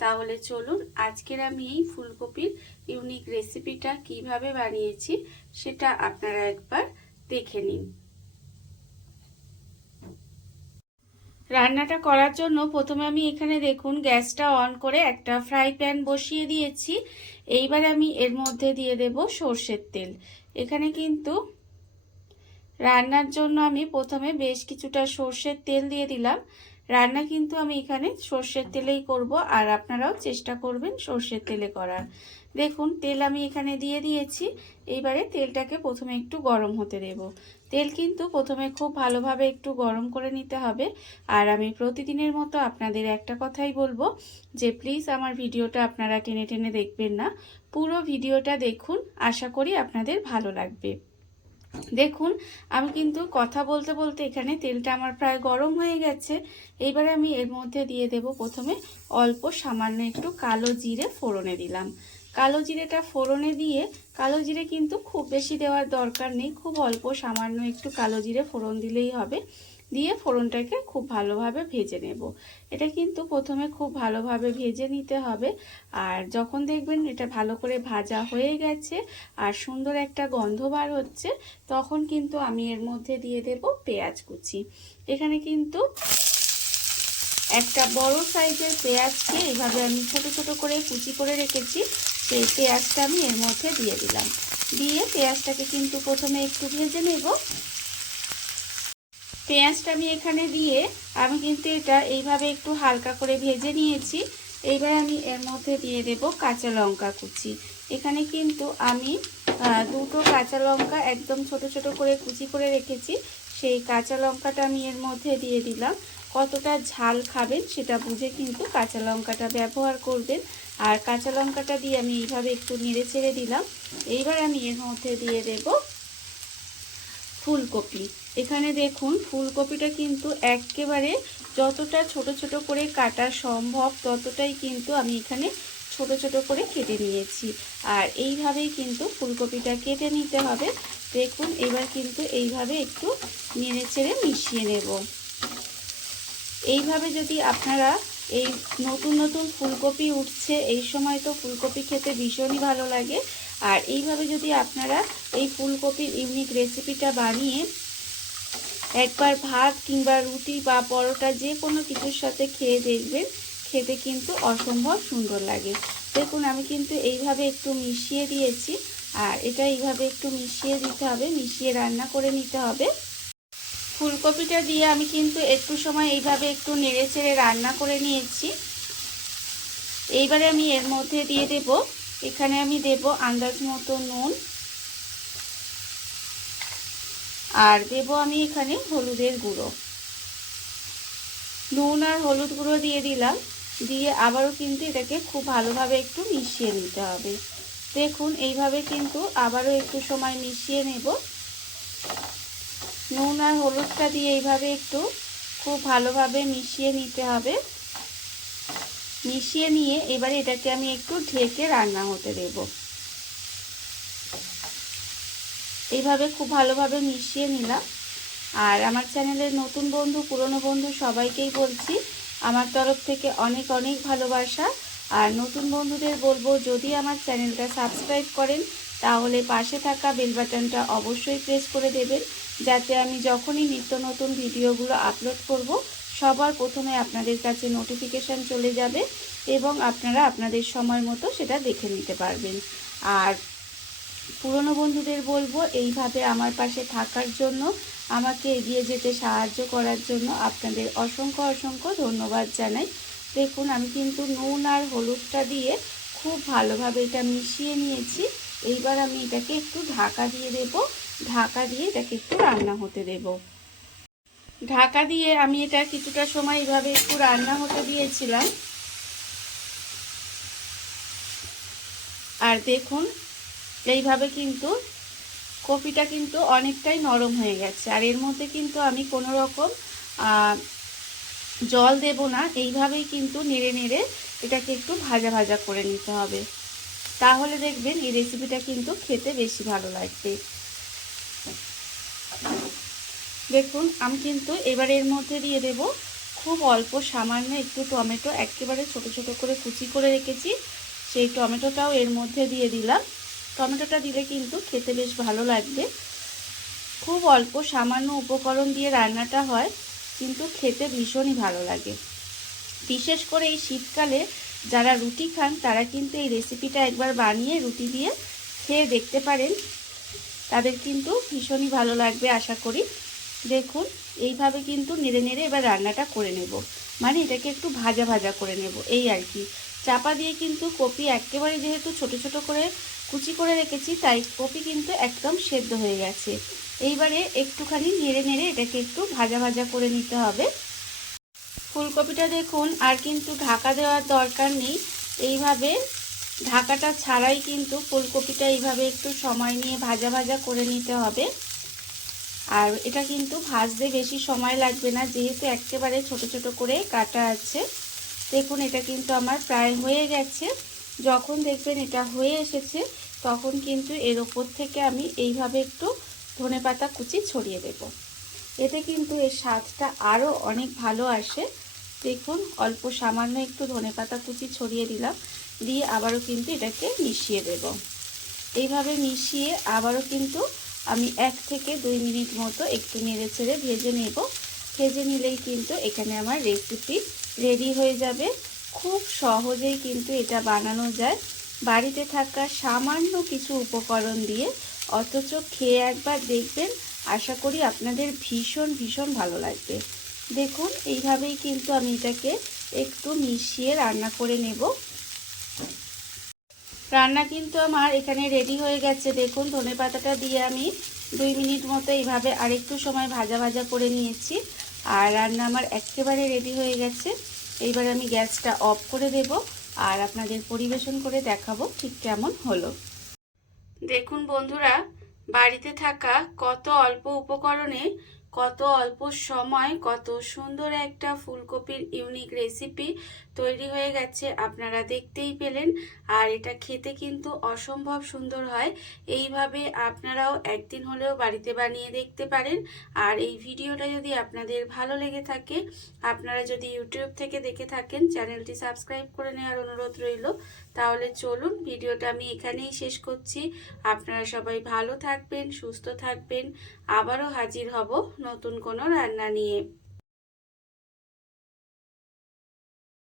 তাহলে চলুন আজকের আমি এই ফুলকপির ইউনিক রেসিপিটা কীভাবে বানিয়েছি সেটা আপনারা একবার দেখে নিন। রান্নাটা করার জন্য প্রথমে আমি এখানে দেখুন গ্যাসটা অন করে একটা ফ্রাই প্যান বসিয়ে দিয়েছি। এইবার আমি এর মধ্যে দিয়ে দেব সর্ষের তেল। এখানে কিন্তু রান্নার জন্য আমি প্রথমে বেশ কিছুটা সর্ষের তেল দিয়ে দিলাম। রান্না কিন্তু আমি এখানে সর্ষের তেলেই করব, আর আপনারাও চেষ্টা করবেন সর্ষের তেলে করার। দেখুন, তেল আমি এখানে দিয়ে দিয়েছি। এইবারে তেলটাকে প্রথমে একটু গরম হতে দেব। তেল কিন্তু প্রথমে খুব ভালোভাবে একটু গরম করে নিতে হবে। আর আমি প্রতিদিনের মতো আপনাদের একটা কথাই বলব, যে প্লিজ আমার ভিডিওটা আপনারা টেনে টেনে দেখবেন না। পুরো ভিডিওটা দেখুন, আশা করি আপনাদের ভালো লাগবে। দেখুন, আমি কিন্তু কথা বলতে বলতে এখানে তেলটা আমার প্রায় গরম হয়ে গেছে। এইবারে আমি এর মধ্যে দিয়ে দেব প্রথমে অল্প সামান্য একটু কালো জিরে ফোড়নে দিলাম। কালো জিরেটা ফোড়নে দিয়ে, কালো জিরে কিন্তু খুব বেশি দেওয়ার দরকার নেই, খুব অল্প সামান্য একটু কালো জিরে ফোড়ন দিলেই হবে। দিয়ে ফোড়নটাকে খুব ভালোভাবে ভেজে নেব। এটা কিন্তু প্রথমে খুব ভালোভাবে ভেজে নিতে হবে। আর যখন দেখবেন এটা ভালো করে ভাজা হয়ে গেছে আর সুন্দর একটা গন্ধ বার হচ্ছে, তখন কিন্তু আমি এর মধ্যে দিয়ে দেব পেঁয়াজ কুচি। এখানে কিন্তু একটা বড় সাইজের পেঁয়াজকে এইভাবে আমি ছোট ছোট করে কুচি করে রেখেছি, সেই পেঁয়াজটা আমি এর মধ্যে দিয়ে দিলাম। দিয়ে পেঁয়াজটাকে কিন্তু প্রথমে একটু ভেজে নেব। পেঁয়াজটা আমি এখানে দিয়ে আমি কিন্তু এটা এইভাবে একটু হালকা করে ভেজে নিয়েছি। এইবার আমি এর মধ্যে দিয়ে দেব কাঁচা লঙ্কা কুচি। এখানে কিন্তু আমি দুটো কাঁচা লঙ্কা একদম ছোট ছোট করে কুচি করে রেখেছি। সেই কাঁচা লঙ্কাটা আমি এর মধ্যে দিয়ে দিলাম। কতটা ঝাল খাবেন সেটা বুঝে কিন্তু কাঁচা লঙ্কাটা ব্যবহার করবেন। আর কাঁচা লঙ্কাটা দিয়ে আমি এইভাবে একটু নেড়ে ছেড়ে দিলাম। এইবার আমি এর মধ্যে দিয়ে দেব ফুলকপি। এখানে দেখুন, ফুলকপিটা কিন্তু একেবারে যতটা ছোট ছোট করে কাটা সম্ভব, ততটাই কিন্তু আমি এখানে ছোট ছোট করে কেটে নিয়েছি। আর এইভাবেই কিন্তু ফুলকপিটা কেটে নিতে হবে। দেখুন, এবার কিন্তু এইভাবে একটু নেড়ে চেড়ে মিশিয়ে নেব। এইভাবে যদি আপনারা এই নতুন নতুন ফুলকপি উঠছে, এই সময় তো ফুলকপি খেতে ভীষণই ভালো লাগে। আর এইভাবে যদি আপনারা এই ফুলকপির ইউনিক রেসিপিটা বানিয়ে একবার ভাত কিংবা রুটি বা পরোটা যে কোনো কিছুর সাথে খেয়ে দেখবেন, খেতে কিন্তু অসম্ভব সুন্দর লাগে। দেখুন, আমি কিন্তু এইভাবে একটু মিশিয়ে দিয়েছি, আর এটা এইভাবে একটু মিশিয়ে দিতে হবে, মিশিয়ে রান্না করে নিতে হবে। ফুলকপিটা দিয়ে আমি কিন্তু একটু সময় এইভাবে একটু নেড়ে চেড়ে রান্না করে নিয়েছি। এইবারে আমি এর মধ্যে দিয়ে দেব, এখানে আমি দেব আন্দাজ মতো নুন আর দেব আমি এখানে হলুদের গুঁড়ো। নুন আর হলুদ গুঁড়ো দিয়ে দিলাম। দিয়ে আবারও কিন্তু এটাকে খুব ভালোভাবে একটু মিশিয়ে নিতে হবে। দেখুন, এইভাবে কিন্তু আবারও একটু সময় মিশিয়ে নেব। নুন আর হলুদটা দিয়ে এইভাবে একটু খুব ভালোভাবে মিশিয়ে নিতে হবে। মিশিয়ে নিয়ে এবারে এটাকে আমি একটু ঢেকে রান্না হতে দেব। এইভাবে খুব ভালোভাবে মিশিয়ে নিলাম। আর আমার চ্যানেলের নতুন বন্ধু, পুরনো বন্ধু সবাইকেই বলছি, আমার তরফ থেকে অনেক অনেক ভালোবাসা। আর নতুন বন্ধুদের বলব, যদি আমার চ্যানেলটা সাবস্ক্রাইব করেন, তাহলে পাশে থাকা বেল বাটনটা অবশ্যই প্রেস করে দেবেন, যাতে আমি যখনই নিত্য নতুন ভিডিওগুলো আপলোড করব, সবার প্রথমে আপনাদের কাছে নোটিফিকেশান চলে যাবে এবং আপনারা আপনাদের সময় মতো সেটা দেখে নিতে পারবেন। আর পুরনো বন্ধুদের বলব, এইভাবে আমার পাশে থাকার জন্য, আমাকে এগিয়ে যেতে সাহায্য করার জন্য আপনাদের অসংখ্য অসংখ্য ধন্যবাদ জানাই। দেখুন, আমি কিন্তু নুন আর হলুদটা দিয়ে খুব ভালোভাবে এটা মিশিয়ে নিয়েছি। এইবার আমি এটাকে একটু ঢাকা দিয়ে দেব। ঢাকা দিয়ে এটাকে একটু রান্না হতে দেব। ঢাকা দিয়ে আমি এটা কিছুটা সময় এইভাবে একটু রান্না হতে দিয়েছিলাম। আর দেখুন এইভাবে কিন্তু কপিটা কিন্তু অনেকটাই নরম হয়ে গেছে। আর এর মধ্যে কিন্তু আমি কোনো রকম জল দেব না। এইভাবেই কিন্তু নেড়ে নেড়ে এটাকে একটু ভাজা ভাজা করে নিতে হবে। তাহলে দেখবেন এই রেসিপিটা কিন্তু খেতে বেশি ভালো লাগবে। দেখুন, আমি কিন্তু এবার এর মধ্যে দিয়ে দেব খুব অল্প সামান্য একটু টমেটো। একেবারে ছোট ছোট করে কুচি করে রেখেছি। সেই টমেটোটাও এর মধ্যে দিয়ে দিলাম। টমেটোটা দিলে কিন্তু খেতে বেশ ভালো লাগবে। খুব অল্প সামান্য উপকরণ দিয়ে রান্নাটা হয়, কিন্তু খেতে ভীষণই ভালো লাগে। বিশেষ করে এই শীতকালে যারা রুটি খান, তারা কিন্তু এই রেসিপিটা একবার বানিয়ে রুটি দিয়ে খেয়ে দেখতে পারেন। তাদের কিন্তু ভীষণই ভালো লাগবে আশা করি। দেখুন, এইভাবে কিন্তু নেড়ে নেড়ে এবার রান্নাটা করে নেব। মানে এটাকে একটু ভাজা ভাজা করে নেব, এই আর কি। চাপা দিয়ে কিন্তু কপি একেবারে যেহেতু ছোট ছোট করে কুচি করে রেখেছি, তাই কপি কিন্তু একদম সেদ্ধ হয়ে গেছে। এইবারে একটুখানি নেড়ে নেড়ে এটাকে একটু ভাজা ভাজা করে নিতে হবে। ফুলকপিটা দেখুন, আর কিন্তু ঢাকা দেওয়ার দরকার নেই। এইভাবে ঢাকাটা ছাড়াই কিন্তু ফুলকপিটা এইভাবে একটু সময় নিয়ে ভাজা ভাজা করে নিতে হবে। আর এটা কিন্তু ভাজতে বেশি সময় লাগবে না, যেহেতু একেবারে ছোট ছোট করে কাটা আছে। দেখুন, এটা কিন্তু আমার প্রায় হয়ে গেছে। যখন দেখবেন এটা হয়ে এসেছে তখন কিন্তু এর ওপর থেকে আমি এইভাবে একটু ধনে পাতা কুচি ছড়িয়ে দেব। এতে কিন্তু এর স্বাদটা আরও অনেক ভালো আসে। দেখুন, অল্প সামান্য একটু ধনে পাতা কুচি ছড়িয়ে দিলাম, দিয়ে আবারও কিন্তু এটাকে মিশিয়ে দেব। এইভাবে মিশিয়ে আবারও কিন্তু আমি এক থেকে দুই মিনিট মতো একটু নেড়ে ছেড়ে ভেজে নেব। ভেজে নিলেই কিন্তু এখানে আমার রেসিপি রেডি হয়ে যাবে। খুব সহজেই কিন্তু এটা বানানো যায়। বাড়িতে থাকা সামান্য কিছু উপকরণ দিয়ে অথচ খেয়ে একবার দেখবেন। আশা করি আপনাদের ভীষণ ভীষণ ভালো লাগবে। দেখুন, এইভাবেই কিন্তু আমি এটাকে একটু মিশিয়ে রান্না করে নেব। রান্না কিন্তু আমার এখানে রেডি হয়ে গেছে। দেখুন, ধনে পাতাটা দিয়ে আমি দুই মিনিট মতো এইভাবে আরেকটু সময় ভাজা ভাজা করে নিয়েছি। আর রান্না আমার একেবারে রেডি হয়ে গেছে। এইবার আমি গ্যাসটা অফ করে দেব। আর আপনাদের পরিবেশন করে দেখাবো ঠিক কেমন হলো। দেখুন বন্ধুরা, বাড়িতে থাকা কত অল্প উপকরণে কত অল্প সময়, কত সুন্দর একটা ফুলকপির ইউনিক রেসিপি তৈরি হয়ে গেছে আপনারা দেখতেই পেলেন। আর এটা খেতে কিন্তু অসম্ভব সুন্দর হয়। এইভাবে আপনারাও একদিন হলেও বাড়িতে বানিয়ে দেখতে পারেন। আর এই ভিডিওটা যদি আপনাদের ভালো লেগে থাকে, আপনারা যদি ইউটিউব থেকে দেখে থাকেন, চ্যানেলটি সাবস্ক্রাইব করে নেওয়ার অনুরোধ রইল। তাহলে চলুন, ভিডিওটা আমি এখানেই শেষ করছি। আপনারা সবাই ভালো থাকবেন, সুস্থ থাকবেন। আবারও হাজির হব নতুন কোনো রান্না নিয়ে।